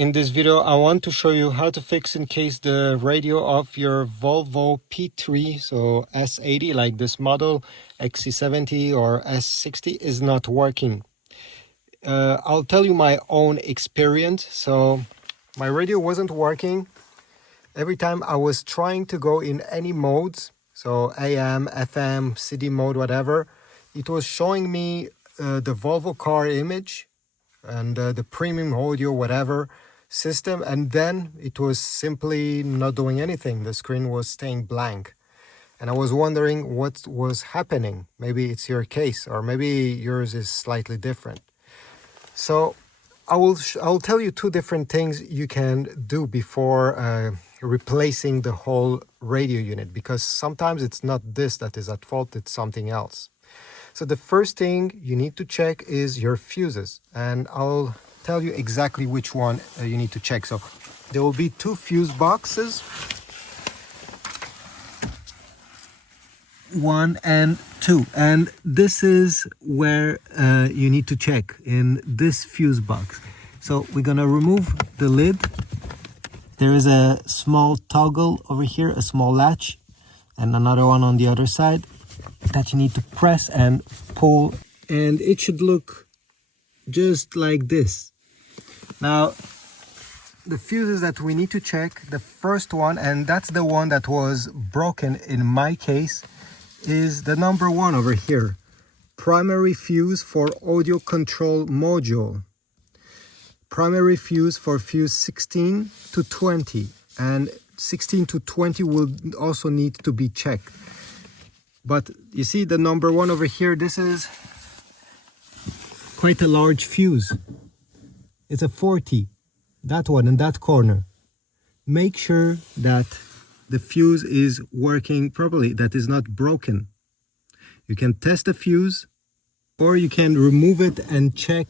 In this video, I want to show you how to fix in case the radio of your Volvo P3, so S80, like this model, XC70 or S60, is not working. I'll tell you my own experience. So my radio wasn't working. Every time I was trying to go in any modes, so AM, FM, CD mode, whatever, it was showing me the Volvo car image and the premium audio, whatever system, and then it was simply not doing anything. The screen was staying blank, and I was wondering what was happening. Maybe it's your case, or maybe yours is slightly different. So I'll tell you two different things you can do before replacing the whole radio unit, because sometimes it's not this that is at fault, it's something else. So the first thing you need to check is your fuses, and I'll tell you exactly which one you need to check. So there will be two fuse boxes, 1 and 2, and this is where you need to check, in this fuse box. So we're gonna remove the lid. There is a small toggle over here, a small latch, and another one on the other side that you need to press and pull, and it should look just like this. Now, the fuses that we need to check, the first one, and that's the one that was broken in my case, is the number 1 over here. Primary fuse for audio control module. Primary fuse for fuse 16 to 20, and 16 to 20 will also need to be checked. But you see the number 1 over here, this is quite a large fuse. It's a 40, that one in that corner. Make sure that the fuse is working properly, that is not broken. You can test the fuse, or you can remove it and check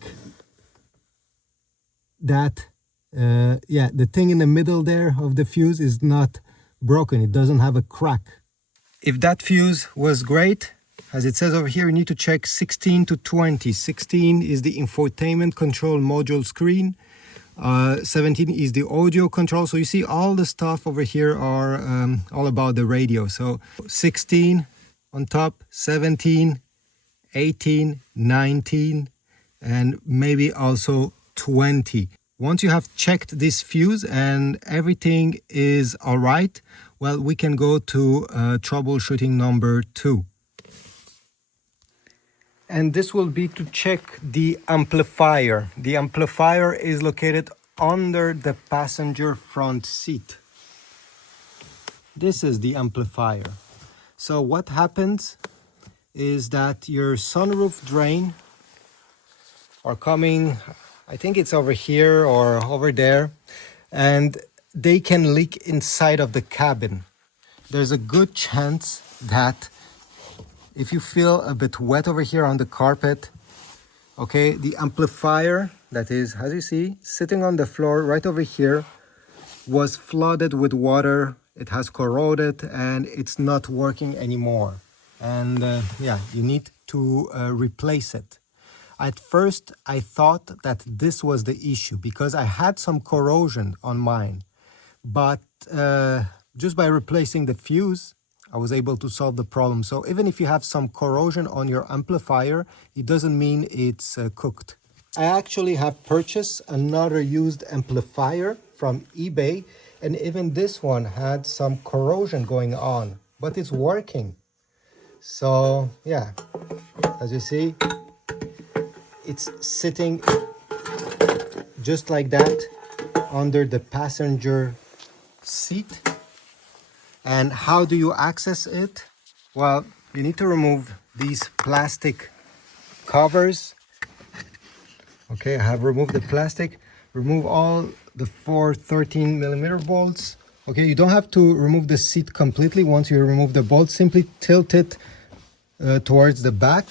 that the thing in the middle there of the fuse is not broken, it doesn't have a crack. If that fuse was great, as it says over here, you need to check 16 to 20. 16 is the infotainment control module screen. 17 is the audio control. So you see all the stuff over here are all about the radio. So 16 on top, 17, 18, 19, and maybe also 20. Once you have checked this fuse and everything is all right, well, we can go to troubleshooting number 2. And this will be to check the amplifier. The amplifier is located under the passenger front seat. This is the amplifier. So what happens is that your sunroof drain are coming, I think it's over here or over there, and they can leak inside of the cabin. There's a good chance that if you feel a bit wet over here on the carpet, okay, the amplifier that is, as you see, sitting on the floor right over here was flooded with water. It has corroded and it's not working anymore. And you need to replace it. At first, I thought that this was the issue because I had some corrosion on mine. But just by replacing the fuse, I was able to solve the problem. So even if you have some corrosion on your amplifier, it doesn't mean it's cooked. I actually have purchased another used amplifier from eBay, and even this one had some corrosion going on, but it's working. So yeah, as you see, it's sitting just like that under the passenger seat. And how do you access it? Well, you need to remove these plastic covers. Okay, I have removed the plastic. Remove all the 4 13mm bolts. Okay, you don't have to remove the seat completely. Once you remove the bolt, simply tilt it towards the back,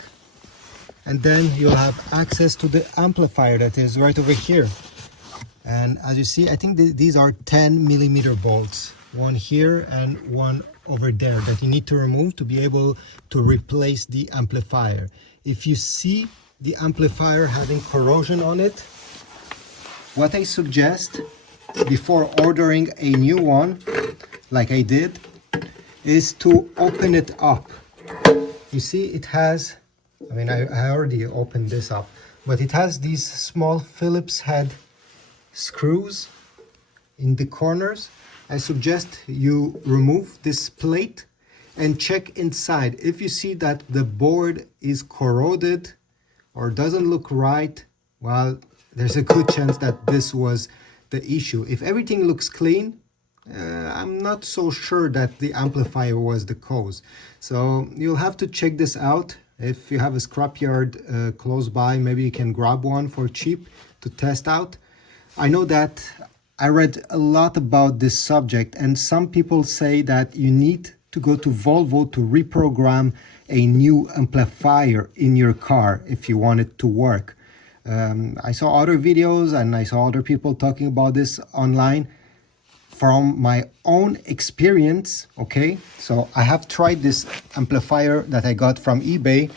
and then you'll have access to the amplifier that is right over here. And as you see, I think these are 10mm bolts, one here and one over there, that you need to remove to be able to replace the amplifier. If you see the amplifier having corrosion on it, what I suggest before ordering a new one, like I did, is to open it up. You see, it has, I mean, I already opened this up, but it has these small Phillips head screws in the corners. I suggest you remove this plate and check inside. If you see that the board is corroded or doesn't look right, well, there's a good chance that this was the issue. If everything looks clean, I'm not so sure that the amplifier was the cause. So you'll have to check this out. If you have a scrapyard close by, maybe you can grab one for cheap to test out. I know that I read a lot about this subject, and some people say that you need to go to Volvo to reprogram a new amplifier in your car if you want it to work. I saw other videos and I saw other people talking about this online. From my own experience, okay, so I have tried this amplifier that I got from eBay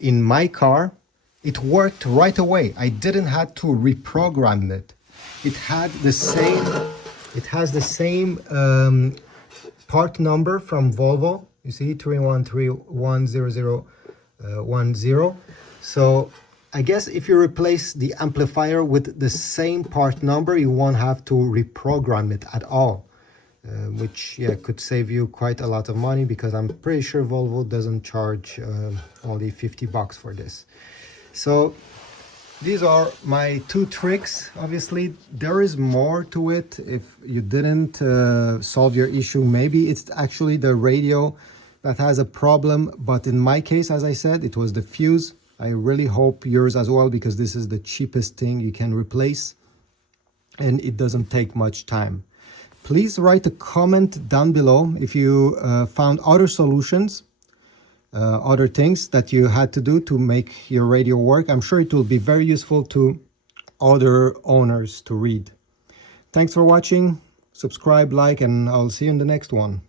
in my car. It worked right away. I didn't have to reprogram it. It had the same, it has the same part number from Volvo. You see, 3131010. So I guess if you replace the amplifier with the same part number, you won't have to reprogram it at all, which could save you quite a lot of money, because I'm pretty sure Volvo doesn't charge only $50 for this. So these are my 2 tricks. Obviously, there is more to it. If you didn't solve your issue, maybe it's actually the radio that has a problem. But in my case, as I said, it was the fuse. I really hope yours as well, because this is the cheapest thing you can replace and it doesn't take much time. Please write a comment down below if you found other solutions, other things that you had to do to make your radio work. I'm sure it will be very useful to other owners to read. Thanks for watching. Subscribe, like, and I'll see you in the next one.